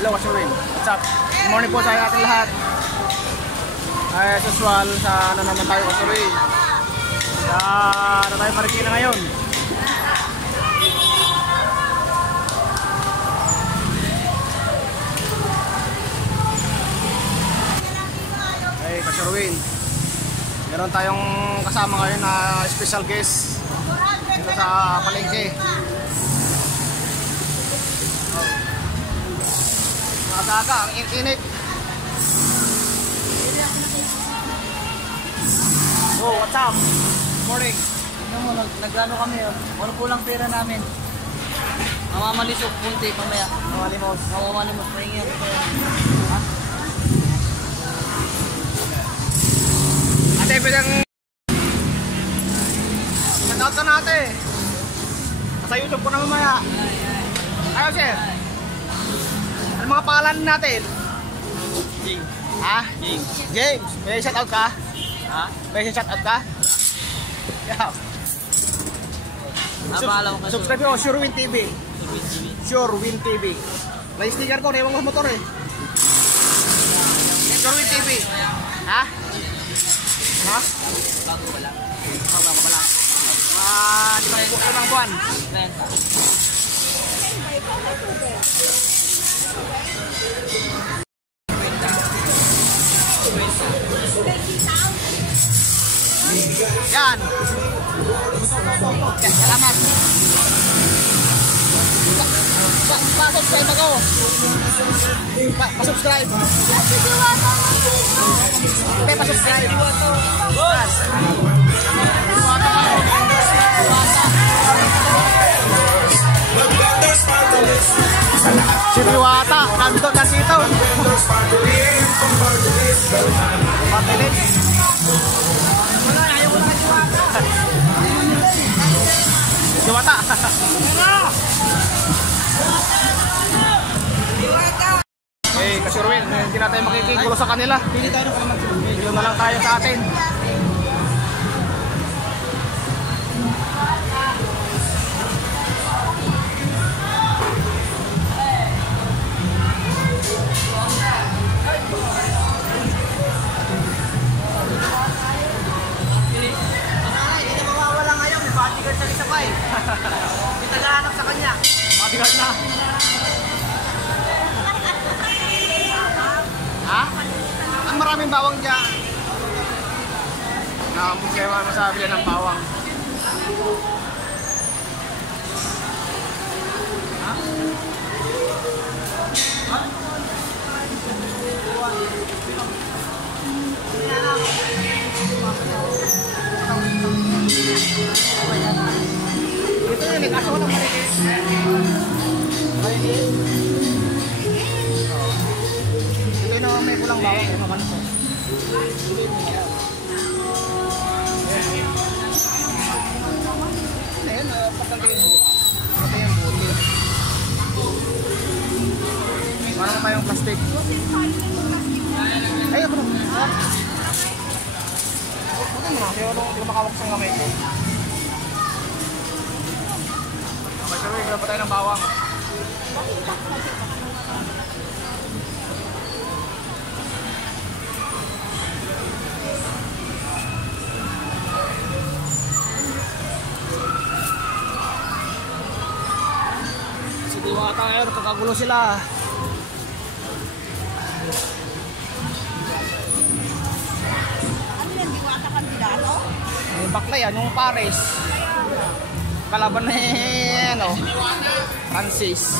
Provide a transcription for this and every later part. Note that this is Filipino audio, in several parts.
Hello, Kasurin. What's up? Good morning po sa ating lahat. As usual, sa ano naman tayo, Kasurin. Sa ano tayo, Marikina ngayon. Hey, Kasurin. Meron tayong kasama ngayon na special guest dito sa palengke. Aga-aga, ang init. Oh, what's up? Morning. Tingnan mo, nagano kami. Wala kulang pera namin. Mamamalisok punti pamaya. Mamalimos. Mamamalimos. Pahingi ako kaya. Ate, pwedeng shoutout ka natin. Sa YouTube ko na mamaya. Ayaw, sir. Ano mga pangalan natin? James. Ha? James. James. May shoutout ka? Ha? May shoutout ka? Yeah. Napaalam ko. Subscribe ko, Surewin TV. Surewin TV. May sticker ko, naiwan ko sa motor eh. Surewin TV. Ha? Ha? Bago pa lang. Oh, bago pa lang. Di ba ilang buwan? Yan. Salamat. Pa-subscribe ako. Pa-subscribe. Okay, pa-subscribe. Boss. Si Diwata, nandun na dito. Patilis. Wala, ayaw ko na Diwata. Eh, kasi Ruel, hindi na tayo makikigulo sa kanila. Video na lang tayo sa atin. Kita naghahanap sa kanya. Matigas na. Ha? Ang maraming bawang dyan. Nakambog kayo masabi yan ng bawang. Ha? Ito yung nag-asawa ng Marikis. Marikis. Ito yung may kulang bawang. Ito naman ito. Ayan, pagkagay yung buti. Ito yung buti. Parang tayong plastic. Ay, ako naman. Ito mo na. Kaya hindi ko makawak sa kamay ko. Masyari, gano'n pa tayo ng bawang. Si Diwata ngayon, kakagulo sila. Ano yan, Diwata kandidato? Yung bakla yan, yung Paris. Kalaban na ano, Francis.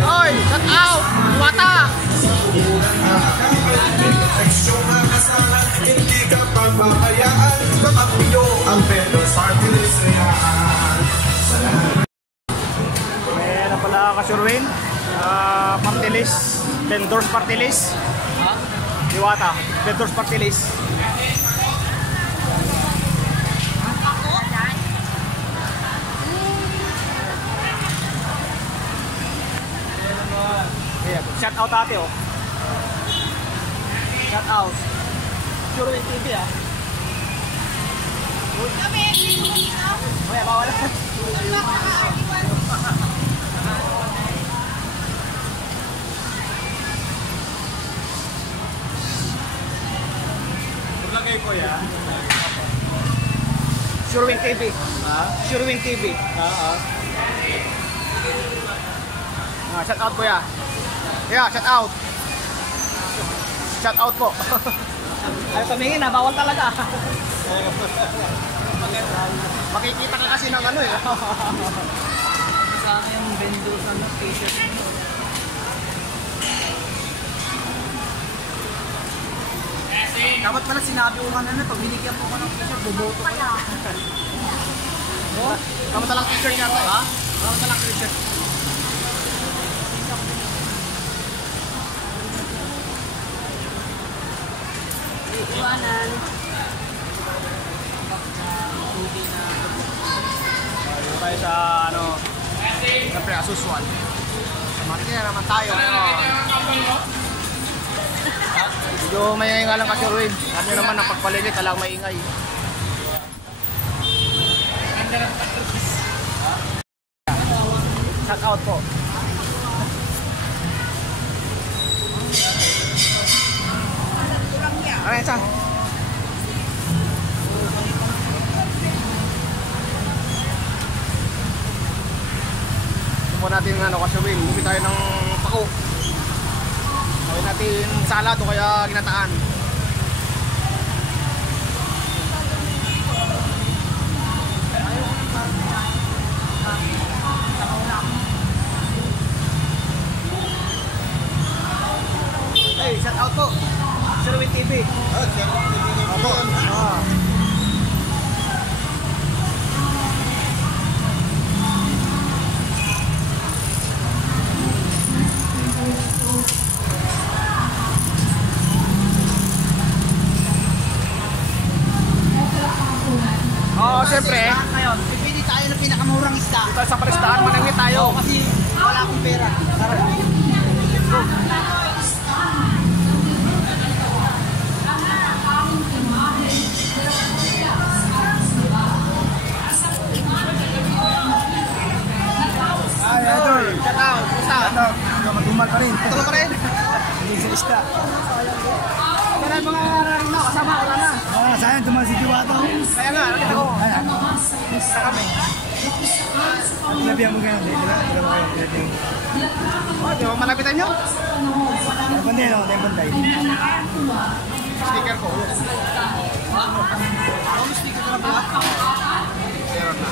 Oy, shut out! Diwata! Hindi ka pabayaan, kapapyo ang vendors party list. May ano pala Kasurwin? Party list, vendors party list. Diwata, vendors party list. Shout out ate oh. Shout out. Surewin TV ah. Kami, bawal. Surewin TV. Surewin TV. Shout out kuya. Yeah, shout out. Shout out po. Ay, tumingin na, bawal talaga. Makikita ka kasi ng ano eh. Sa akin yung vendor sa t-shirt. Dapat pala sinabi ko kanina, pag binigyan mo ko ng t-shirt, buboto ka na. Kamusta lang t-shirt niya to? Ha? Kamusta lang t-shirt? Iwanan. Dito tayo sa ano, siyempre asusual. Marikina naman tayo. Medyo may nga lang kasi Ruin. Alam nyo naman ang pagpaligid, talang maingay. Shout out po. Aray, isa. Sumo natin ano kasi Ruin. Bumili tayo ng pako. Gawin natin salad o kaya ginataan. Hey, shout out po. Surewin TV. Opo. Siyempre. Ngayon, pipili tayo ng pinakamurang isda. Dito sa palistahan, manangit tayo. Kasi wala akong pera. Tara. Let's go. Ay, idol. Shout out. Kumusta? Matumal pa rin. Tulo pa rin. Hindi sa isda. Kailan mga nararin mo? Kasama, wala na. Sayang tumal si Diwato. Kaya nga, nakita ko. Ayan. Sa kami. Sinabihan mo ganyan. Dalawa kayo. Oh, di ba malapitan nyo? Banday no? Tayo banday. Sticker ko. Ano sticker ka na ba? Meron na.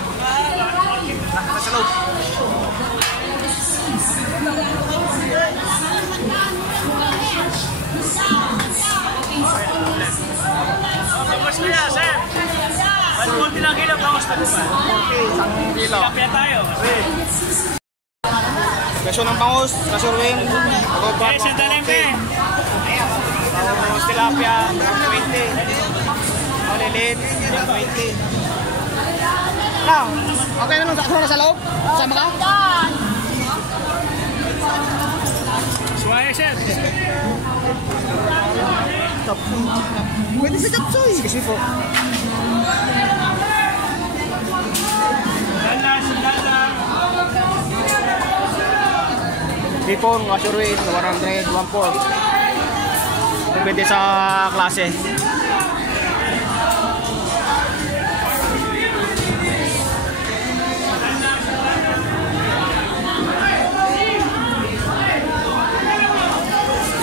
Nasa loob. Bangos na yan, sir. 140 lang kilo, bangos na ba? 1 kilo. Kapya tayo. Presyo ng bangus, kasurwin. Okay, sandalim pe. Bangus tilapia, 20. Malilit, 20. Now, okay na nung sa loob? Sama ka? Suwaya, sir. Pwede sa chapsoy. Kasi po. Sandala. Bipon, kasurwin, 100, 1/4. Depende sa klase.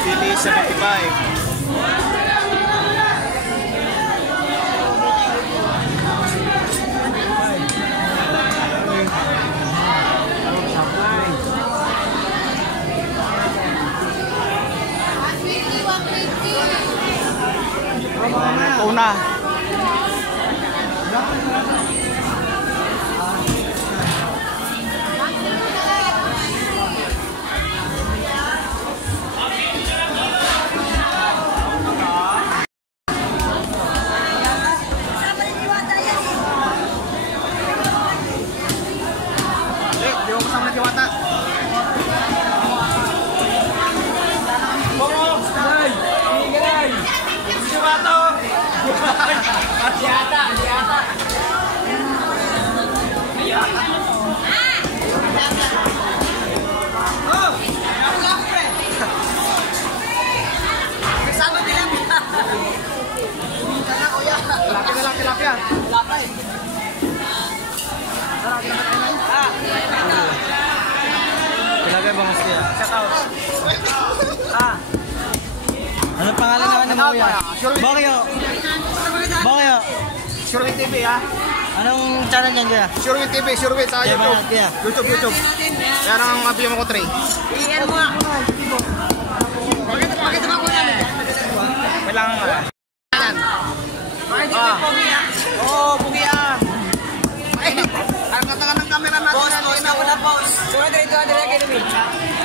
Pili 75. Tuna. Di mo kasama na Diwata. Tilapia na lang, tilapia. Wala pa eh. Siyempre, bangus kuya. Shout out. Anong pangalan naman ng kuya? Bakyo. Bakyo. Surewin TV ha. Anong channel niyan kuya? Surewin TV, Surewin sa Kaya YouTube. ba, kuya? YouTube. Yan ang abiyang ko 3. Iyan mo nga. Pakita mo na. Kailangan ka. Oo, bugi ah. Ang katakan ng camera natin. Post ako na post.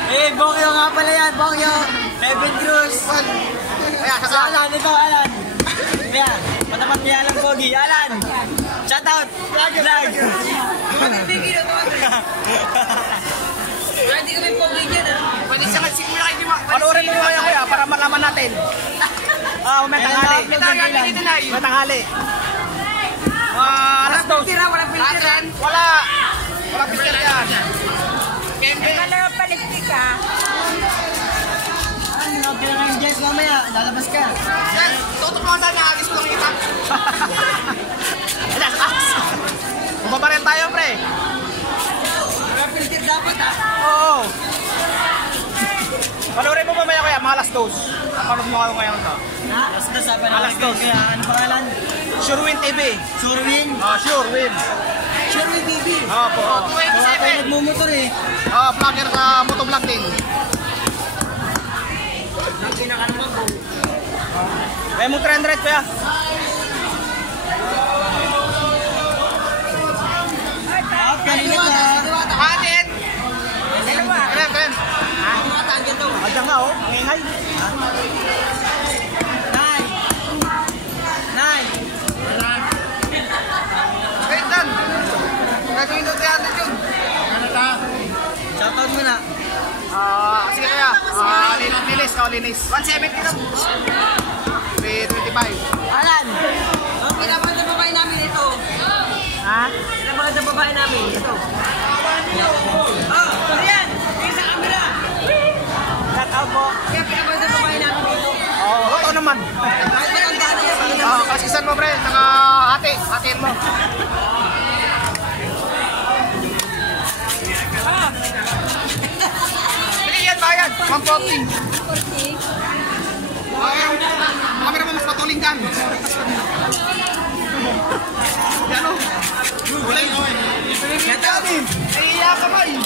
Eh, Bakyo nga pala yan, Bakyo. Evan Cruz. Kaya, Si Alan, ito, Alan. Kaya, matapat niya Alan Pogi. Alan! Shoutout! Vlog! Hindi kami pogi dyan ah. pwede siya kasi kuya kayo. Panoorin mo kaya kuya para malaman natin. May tanghali. May tanghali. Alas 2. Walang filter. Wala. Wala filter yan. Kalaro palistik ah. Ano, kailangan yung Jess mamaya. Lalabas ka. Yan, tutuklaw tayo na agis ko lang kita. Bumabaril tayo, pre. Walang filter dapat ah. Oo. Panoorin mo mamaya kuya, mga alas 2. Napanood mo ako ngayon to. Alas na sabi Alas na kaya ano pangalan? Surewin TV. Surwin? Surewin. Surwin TV. Opo. Wala tayo nagmumotor eh. Vlogger sa motovlog din. Kaya mo 300 kuya. Out kanina ka. Atin! Kren. Adyang nga oh, ang ingay. Nine. Wait dan! Gagawin doon 300 yun. Shoutout mo na. Sige kaya. Linis. 170 lang. 325. Alan! Ang pinapagod ng babae namin ito. Ha? Pinapagod ng babae namin ito. Ayan! Tingin sa camera! Cut out po. Kaya pinapagod ng babae namin ito. Oo naman. Kahit walang dano yan. Kasisan mo pre, saka hatiin mo. Bili yan, bayad. 140. Kamera mo mas matuling kan. Yan o. Tuling. Yan namin. Naiiya ka ba eh.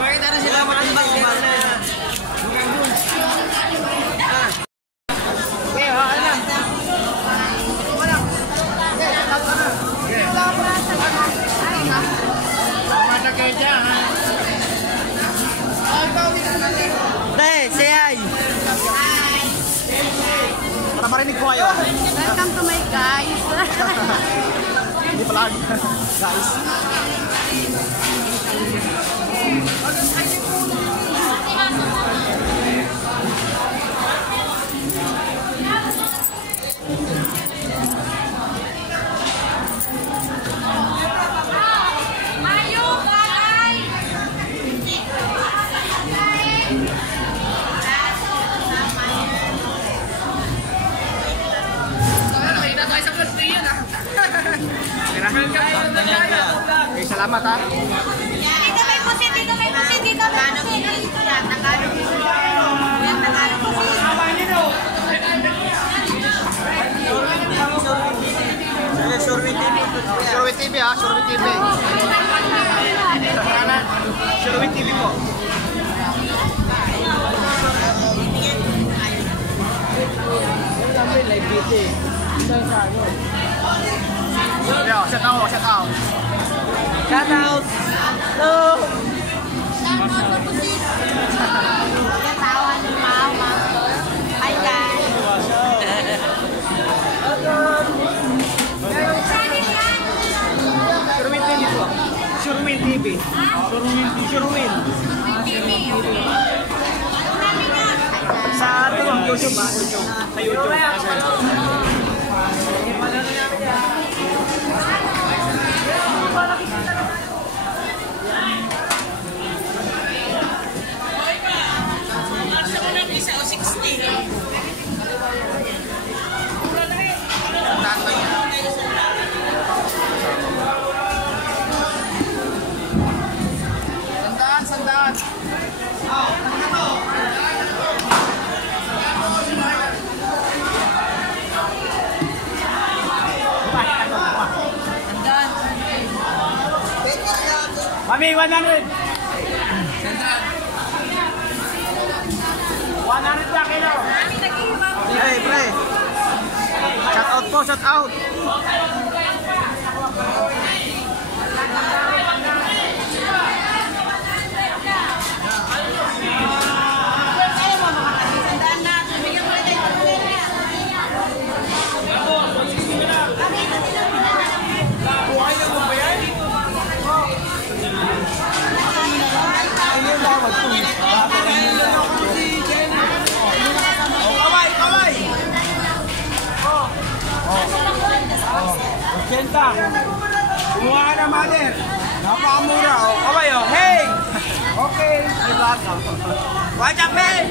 Makita na sila makambang. Tay, say hi. Para marinig ko kayo. Welcome to my guys. Hindi pala. Guys. Okay, salamat ha. Dito may pusit, dito may pusit, dito may pusit. Dito yan, Tagalog pusit. Yan, Tagalog pusit. Surwin TV. Surewin TV ha, Surewin TV. Surewin TV po. Yo, shout out. Shoutout. Hello. Katawan, mau. Hi guys. Surewin TV po. Surewin TV. Surewin. Sa YouTube ha, Sa YouTube. Isa o 60. Kami, 100. 100 na kilo. Hey, pre. Shout out po, shout out. Kenta. Kumuha ka na, mother. Napakamura. O, kaway, o. Hey! Okay. Ay, baka. Watch up, hey!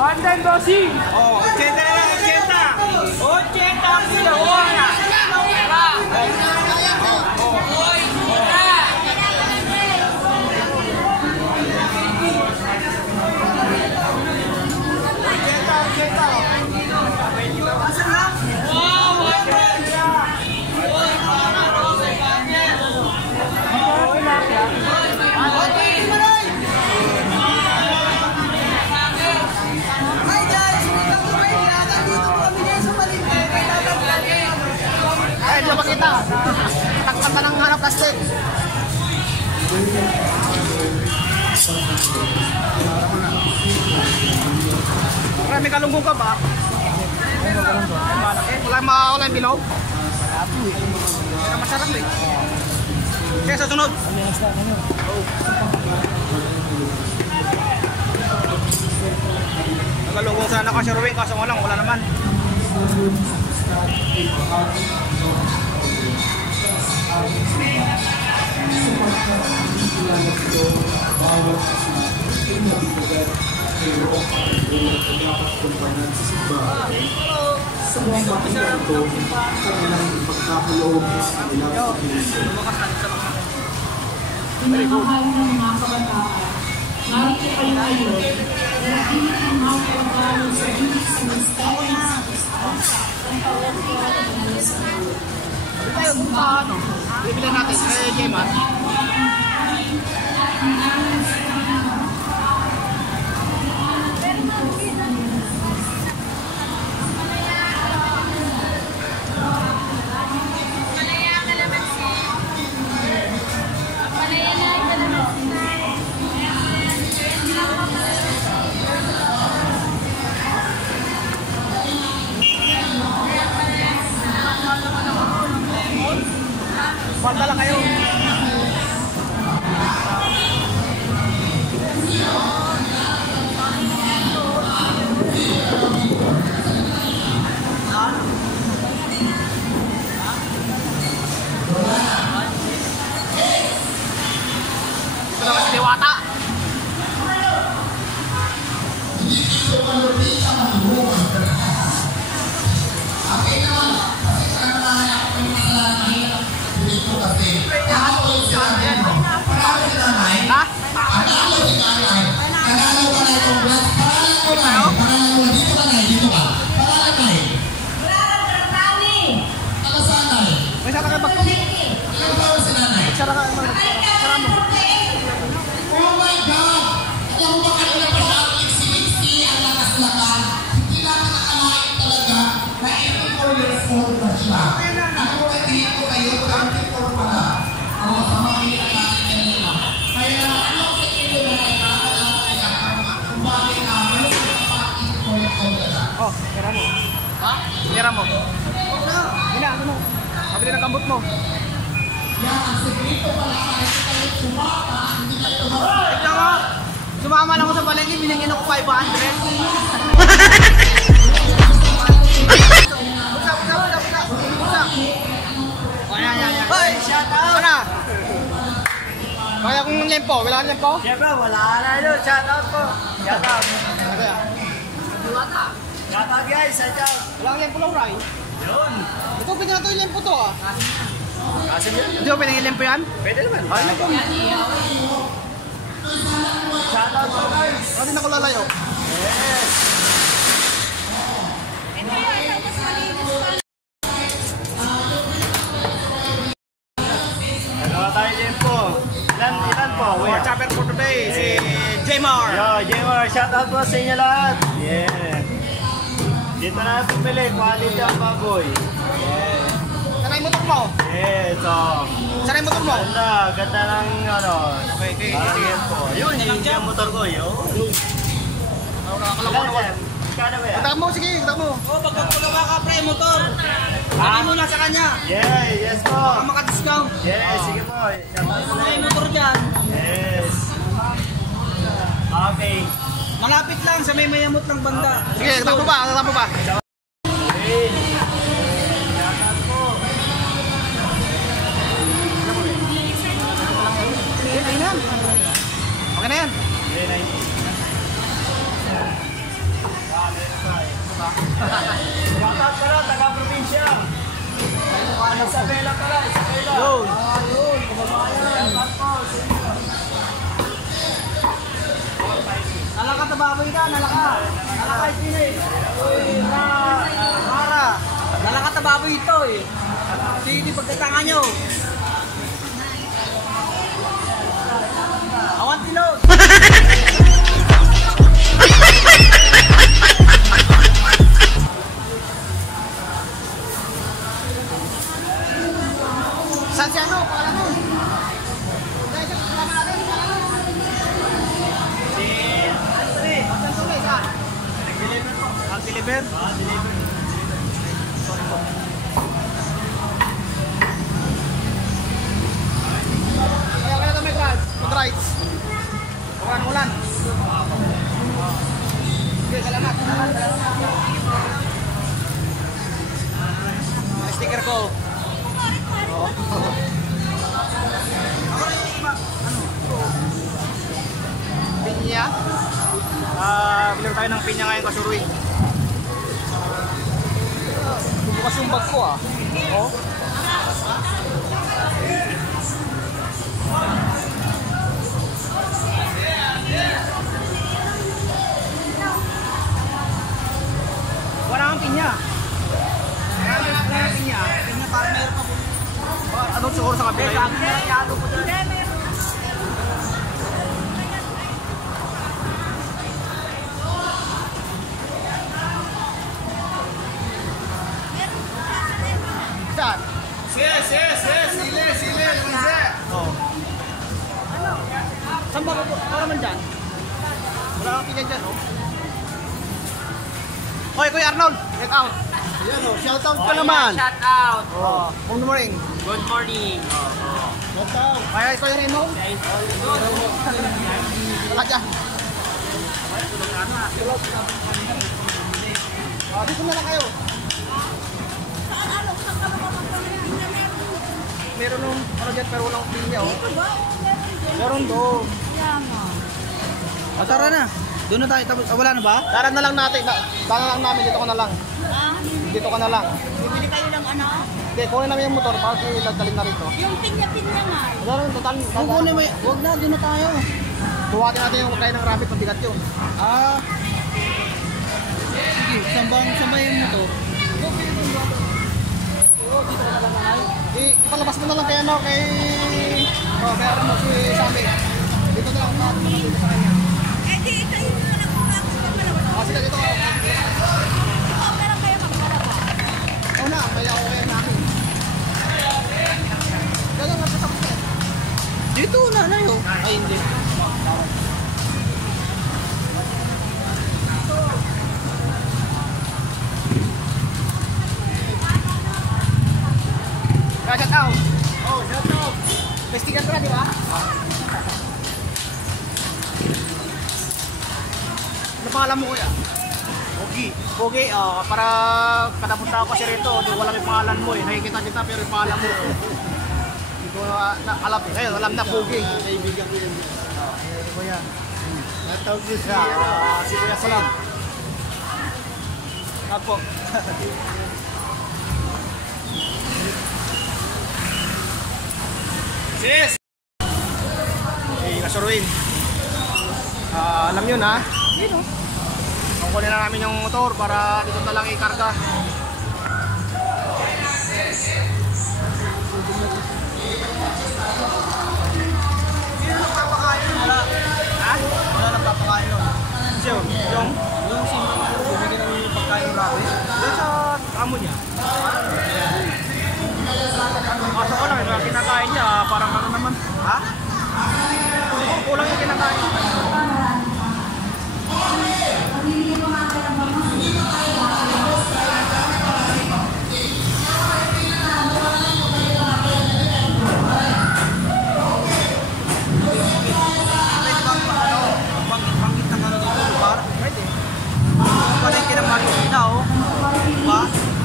110, bossing. O, 80 na lang, 80. 80 ang sila. O, na. Ay, di ba kita? Takpan ka ng hanap plastic. Marami kalunggong ka ba? Wala yung bilog? Pero masarap eh. Kaya sa sunod. Nagalunggong sana kasi Ruwing kaso wala naman. Sa mga bata ito, kanilang ipagkakaloob sa kanilang Minamahal ng mga kabataan, narito kayo ngayon, nagiging ang mga kabataan sa Diyos sa Misteryo sa Kristo, ang pagkakita ng sa Diyos. Tayo kung paano? Bibilan natin. Eh, Jema. Pagdala kayo. Ito naman si Diwata. May sana kayo Sara mo. Oh my God! Alam mo ba kanina pa siya ang iksi-iksi, ang lakas-lakas? Hindi namin nakalain talaga na 84 years old na siya. Ako katingin ko kayo, 24 pala. Ako, sama kayo natin kanina. Kaya ano sa inyo na nakakalaman kaya kung bakit namin sa mga 84 years old na. Oh, tira mo. Ha? Tira mo. Ano mo? Kabili ng kambot mo. Yan, ang sekreto pala kaya kayo sumapa, hindi kayo tumapa. Tignan mo. Sumama lang ako sa palengke, binigyan ako 500. Buksa. Yan. Hoy, shout out. Ano? Kaya kung lempo, wala kang lempo? Siyempre, wala na yun. Shout out po. Shout out. Ano yan? Shout out guys. Shout out. Wala kang lempo lang, Ray. Yun. Ito, pwede na ito yung lempo to ah. Kasi yun. Hindi mo pwede yung lempo yan? Pwede naman. Shout out po guys. Kasi na ko lalayo. Dalawa tayo, Jempo. out po sa inyo lahat. Yeah. Dito na pumili, quality ang baboy. Yeah. Saan yung motor mo? Yeah, so. Saan yung motor mo? Ganda ng ano. Okay. Parang yan po. Yun, yung motor ko, yun. Nakakalawa naman. Kano ba yan? Tatak mo, sige, tatak mo. Pag pagpagawa ka pre, motor. Sabi mo na sa kanya. Yeah, yes po. Baka maka-discount. Yes, sige po. May motor dyan. Yes. Okay. Malapit lang sa may mayamot ng banda. Sige, tatak mo ba? Okay. Okay na yan. Shoutout ka na, taga-probinsya. Isabela ka na, Isabela. Yun. Shoutout po. Nalaka tababoy ka, nalaka. Nalaka ipili. Mara. Nalaka tababoy ito eh. Hindi pagkatangan nyo. Awan tilog. Saan si ano? Pangalan mo? Ang deliver? Kaya ito may crowd. Mag-rides. Ulan. Sige, salamat. Sticker ko. Pinya. Bilang tayo ng pinya ngayon kasuruin. Bukas yung bag ko ah. Oh. Wala kang pinya. Wala kang pinya. Pinya parang meron pa po. Ano siguro sa kabila yun? Yalo po dyan. Saan? Sile. Oh. Saan ba ko? Para man dyan? Wala kang pinya dyan, oh. Hoy, Kuya Arnold, check out. Ayan, oh, shout out ka naman. Shout out. Oh, good morning. Good morning. Shout out. Kaya Kuya Raymond. Wala dyan. Dito na lang kayo. Meron nung ano dyan, pero walang pinya, oh. Meron doon. Tara na. Doon na tayo. Tapos, wala na ba? Tara na lang natin. Tara lang namin. Dito ka na lang. Dito ka na lang. Bibili kayo ng ano? Okay, kunin namin yung motor para dadalhin na rito. Yung pinya-pinya nga. Wala rin, total. Kukunin mo. Huwag na. Doon na tayo. Buhatin natin yung kaya ng rabbit. Mabigat yun. Sige. Sambang yung motor. Ipalabas mo na lang kay ano, kay... Oh, meron mo si Sammy. Dito na lang. Dito sa kanya. Eh di, kayo na lang kung ako sa malawat. Sige, dito ka. Okay lang kayo magkalaba. Oo na, may ako kaya namin. Kaya nga, tapos na. Dito na na yun. Ay, hindi. Kaya shout out. Oh, shout out. Festival ka na, di ba? Ano pangalan mo, kuya? Pogi, para kadapunta ako kasi rito, wala may pangalan mo eh. Nakikita kita pero yung pangalan mo. Hindi ko alam eh. Ngayon, alam na Pogi. Kaibigan ko yun. Kuya. Natawag niyo siya. Si Kuya Salam. Apo. Sis! Okay, kasuruin. Alam yun ha? Yun o. Kukunin na namin yung motor para dito na lang ikarga. Sino nagpapakain? Wala. Ha? Wala nagpapakain nun. Siya, yung bumigyan ng pagkain rabbit. doon sa amo niya. Kaso ko lang, yung kinakain niya, parang ano naman. Ha? Kulang yung kinakain. Banggit ng ano dito, lugar. Pwede. Palengke ng Marikina, oh. Diba?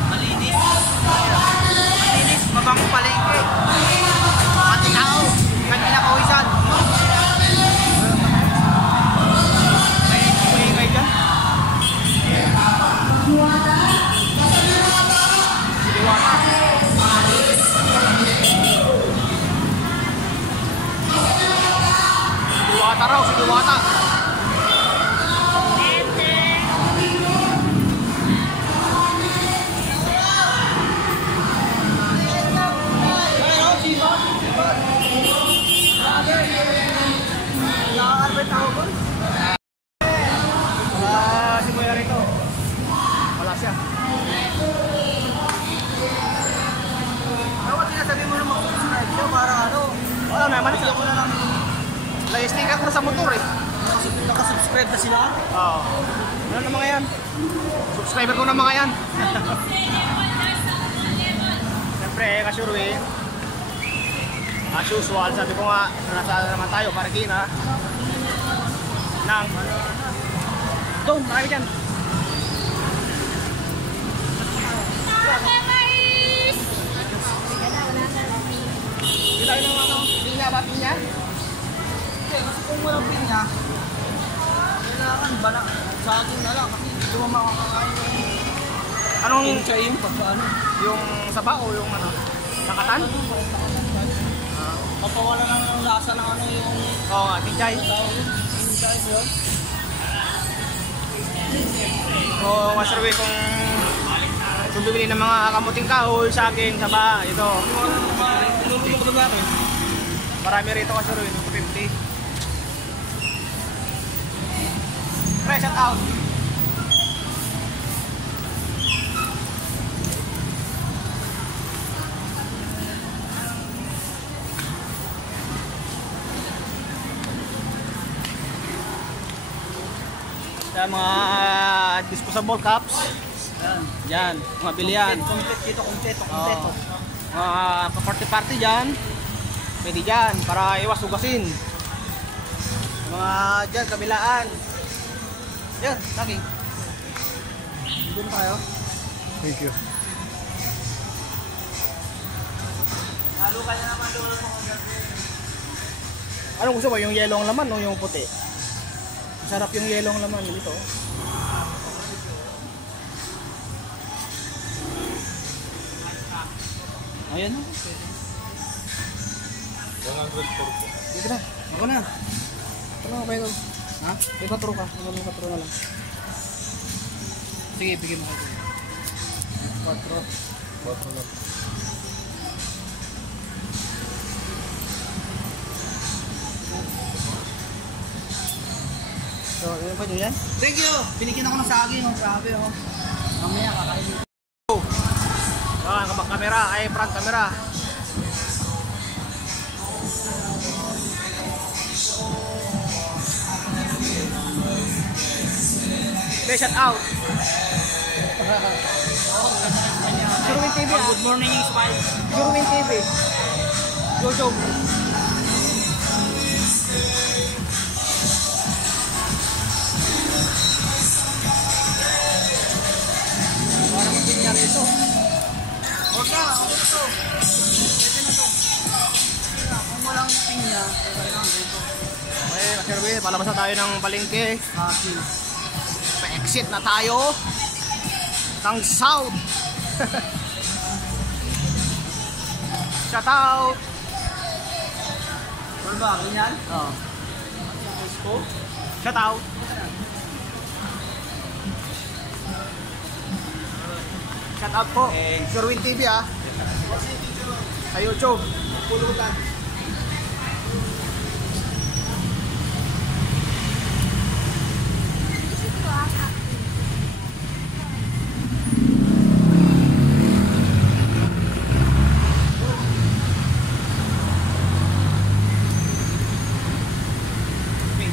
Malinis. Malinis, mabang palengke. Pati tao, kanina kawisan. May ingay dyan. Siliwata. Siliwata raw, siliwata. Si Kuya rito. Wala siya. Dapat sinasabi mo na mag-subscribe siya para ano. Wala naman siya. Wala namin. Lagi sticker ko sa motor eh. Nakasubscribe na sila. Oo. Ano na mga yan? Subscriber ko na mga yan. Siyempre, kasyurwin. As usual, sabi ko nga, nasa naman tayo, Marikina. Nang doon, marami dyan. Hindi tayo ng ano, pinya ba pinya? Hindi, kasi kung walang pinya, kailangan bala. Sa akin na lang kasi hindi mo makakakain yung Anong pinchay yung pagkaano. yung saba o yung ano? Nakatan? Kapawala ng lasa ng ano yung Oo nga, pinchay. pinchay yun. So, masabi kung bibili ng mga kamuting kahoy, saging, saba, ito. Tinulungan ko ba natin? Marami rito kasi rin, 50. Pre, shout out. Sa mga disposable cups. Yan, mga bilian. Kompleto dito, kompleto. Mga party-party dyan. Pwede dyan, para iwas ugasin. Mga dyan, kabilaan. Yan, lagi. Doon tayo. Thank you. Halo ka na naman doon mo. Anong gusto mo? Yung yellow ang laman o yung puti? Masarap yung yellow ang laman dito. Ayan o. 100 Dito na. Ako na. Ano ka ba ito? Ha? May patro ka. May patro na lang. Sige, bigyan mo kayo. Patro. Patro lang. So, ano pa nyo yan? Thank you! Binigyan ako ng saging. Oh, grabe oh. Mamaya kakain. Yan, kamera. Ay, front camera. Okay, shout out. Surwin TV ah. Good morning, Ismail. Surwin TV. Jojo. Para magbinyar ito. Huwag na, ako ito. Pwede na to. Kung walang pinya, kailangan dito. Okay, Surwin, palabas na tayo ng palengke. Akin. Pa-exit na tayo ng south. Shout out. Wala ba? Ganyan? Oh. Isko? Shout out. Shout out po. Surwin TV ah. Sa YouTube. Pulutan.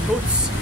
Boots.